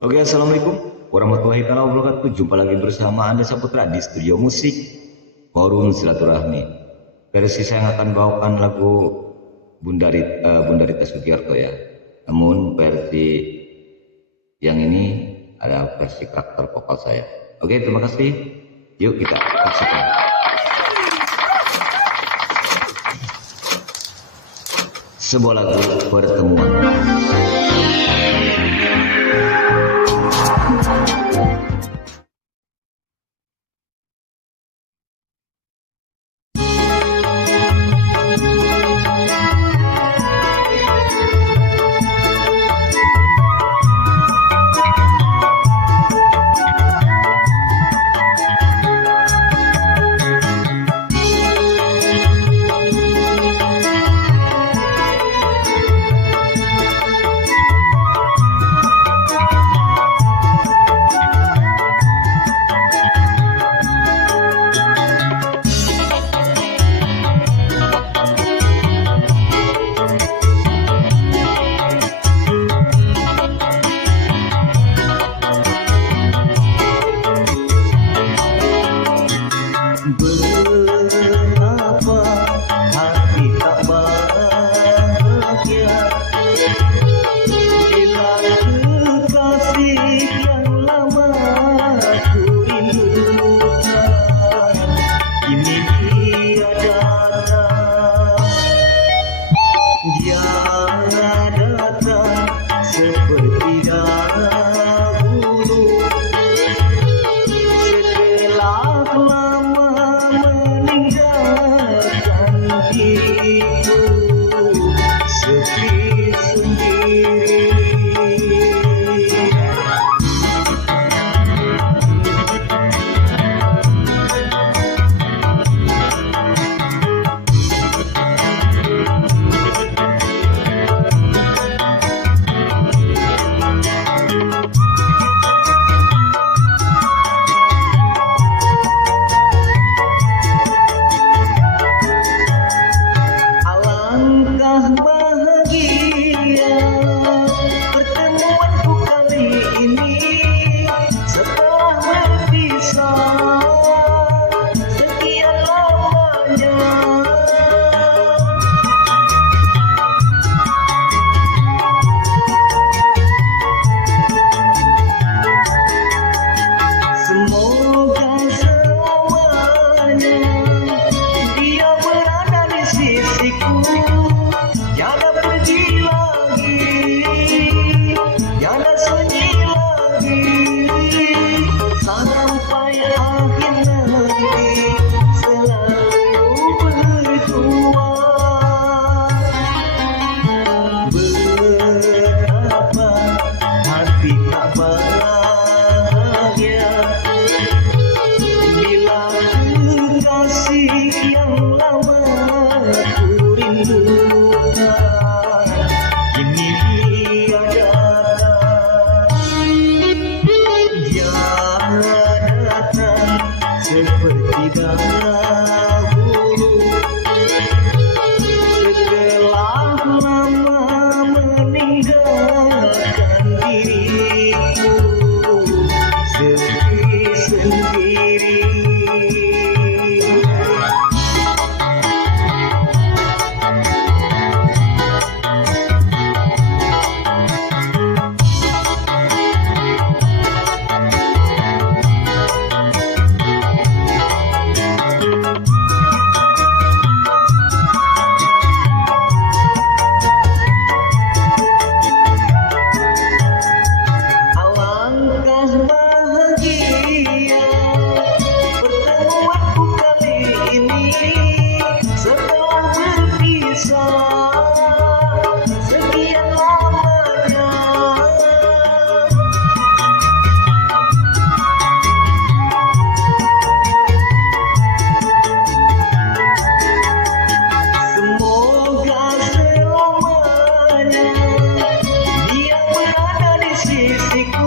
Oke, assalamualaikum warahmatullahi wabarakatuh. Jumpa lagi bersama Anda Saputra di studio musik Forum Silaturahmi. Versi saya yang akan bawakan lagu Bundarita Sugiarto ya. Namun versi yang ini ada versi karakter vokal saya. Oke, terima kasih. Yuk kita saksikan. Sebuah lagu pertemuan. Betapa hati tak bahagia bila kekasih yang lama ku rindukan kini dia datang. Dia datang seperti dahulu setelah lama meninggalkan itu sepi sendiri. Alangkah bahagia pertemuanku kali ini setelah berpisah sekian lamanya. Semoga selamanya dia berada di sisiku, jangan pergi lagi, jangan sunyi lagi, sampai akhir nanti selalu berdua. Betapa hati tak bahagia bila kekasih yang lama ku rindukan kini dia datang. Dia datang seperti dahulu setelah lama meninggalkan diriku sepi sendiri. Alangkah bahagia pertemuanku kali ini setelah berpisah sekian lamanya. Semoga selamanya dia berada di sisiku,